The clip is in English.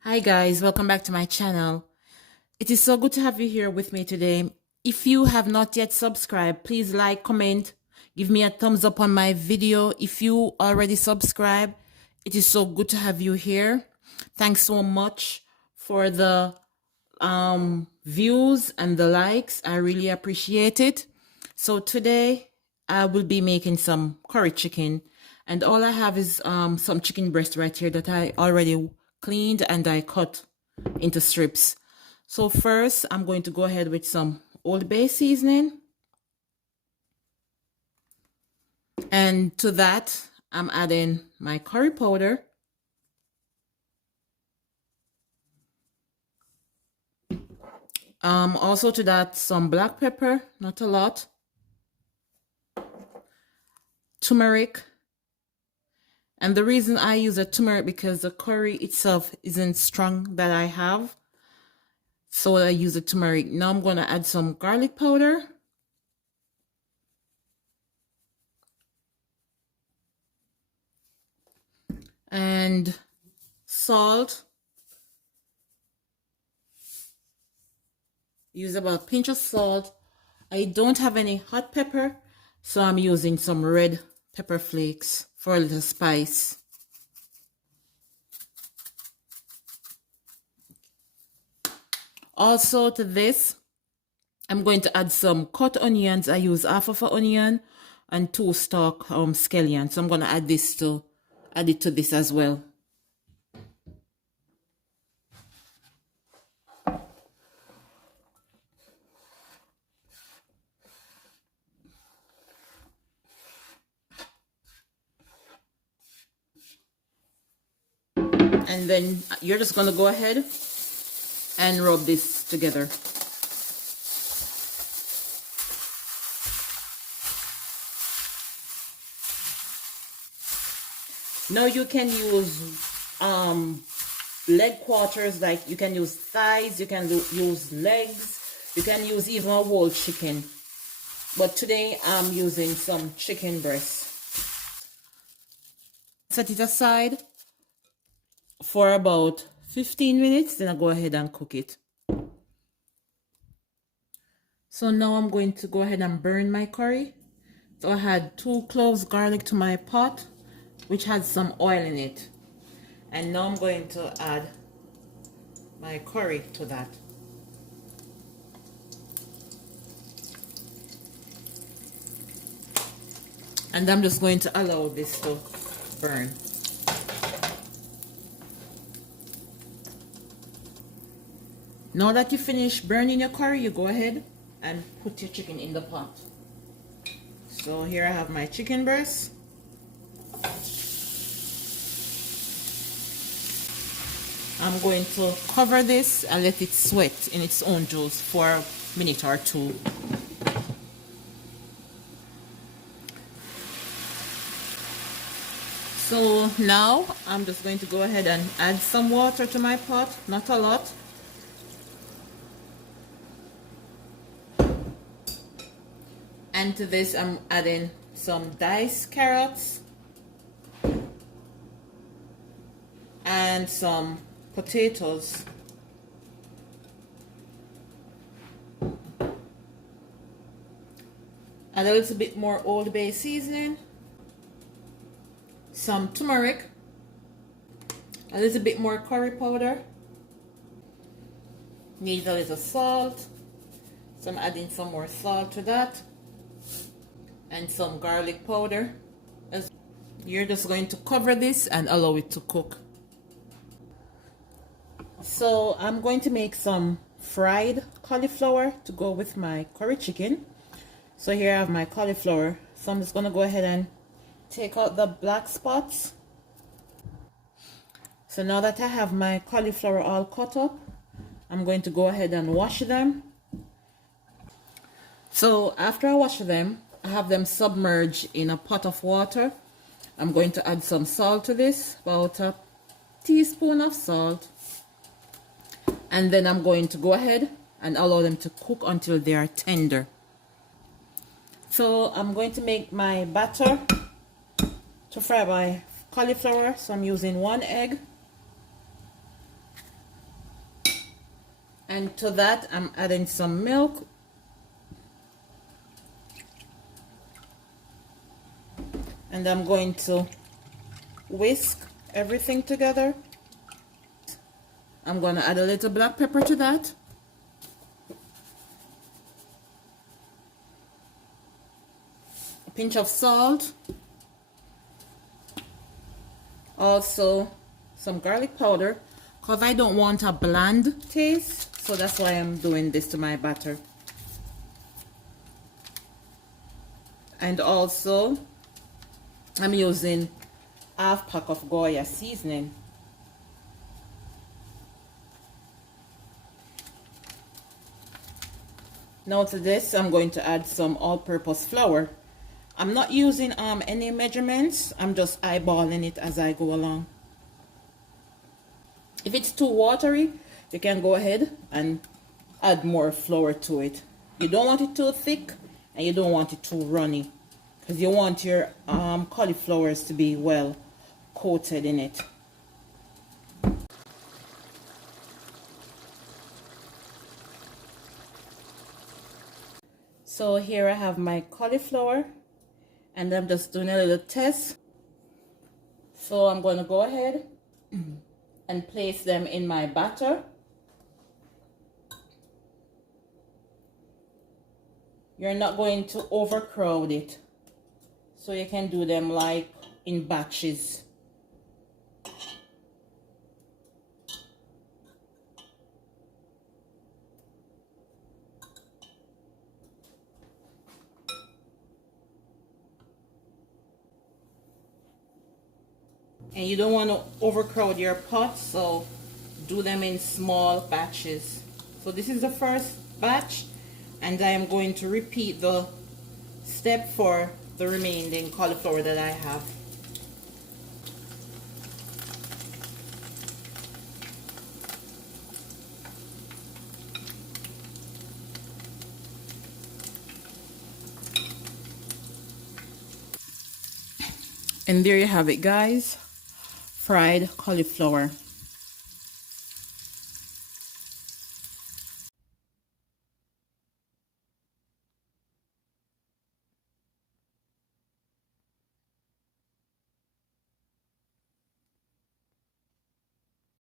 Hi guys, welcome back to my channel. It is so good to have you here with me today. If you have not yet subscribed, please like, comment, give me a thumbs up on my video. If you already subscribed, it is so good to have you here. Thanks so much for the views and the likes. I really appreciate it. So today I will be making some curry chicken, and all I have is some chicken breast right here that I already cleaned and I cut into strips. So first I'm going to go ahead with some Old Bay seasoning, and to that I'm adding my curry powder, also to that some black pepper, not a lot, turmeric. And the reason I use a turmeric because the curry itself isn't strong that I have, so I use a turmeric. Now I'm going to add some garlic powder, and salt. Use about a pinch of salt. I don't have any hot pepper, so I'm using some red pepper flakes for a little spice. Also to this, I'm going to add some cut onions. I use half of an onion and 2 stalk scallion. So I'm going to add it to this as well. And then you're just going to go ahead and rub this together. Now you can use leg quarters, like you can use thighs, you can use legs, you can use even a whole chicken. But today I'm using some chicken breast. Set it aside for about 15 minutes, then I go ahead and cook it. So now I'm going to go ahead and burn my curry. So I had 2 cloves garlic to my pot, which had some oil in it. And now I'm going to add my curry to that. And I'm just going to allow this to burn. Now that you finish burning your curry, you go ahead and put your chicken in the pot. So here I have my chicken breast. I'm going to cover this and let it sweat in its own juice for a minute or 2. So now I'm just going to go ahead and add some water to my pot, not a lot. And to this I'm adding some diced carrots and some potatoes. Add a little bit more Old Bay seasoning, some turmeric, a little bit more curry powder, need a little salt, so I'm adding some more salt to that, and some garlic powder. You're just going to cover this and allow it to cook. So I'm going to make some fried cauliflower to go with my curry chicken. So here I have my cauliflower. So I'm just going to go ahead and take out the black spots. So now that I have my cauliflower all cut up, I'm going to go ahead and wash them. So after I wash them, I have them submerged in a pot of water. I'm going to add some salt to this, about a teaspoon of salt. And then I'm going to go ahead and allow them to cook until they are tender. So I'm going to make my batter to fry my cauliflower. So I'm using 1 egg, And to that, I'm adding some milk. And I'm going to whisk everything together. I'm going to add a little black pepper to that. A pinch of salt. Also, some garlic powder, because I don't want a bland taste. So that's why I'm doing this to my batter. And also, I'm using half pack of Goya seasoning. Now to this, I'm going to add some all-purpose flour. I'm not using any measurements. I'm just eyeballing it as I go along. If it's too watery, you can go ahead and add more flour to it. You don't want it too thick and you don't want it too runny, because you want your cauliflowers to be well coated in it. So here I have my cauliflower, and I'm just doing a little test. So I'm going to go ahead and place them in my batter. You're not going to overcrowd it, so you can do them like in batches. And you don't want to overcrowd your pot, so do them in small batches. So this is the first batch, and I am going to repeat the step for the remaining cauliflower that I have. And there you have it, guys. Fried cauliflower.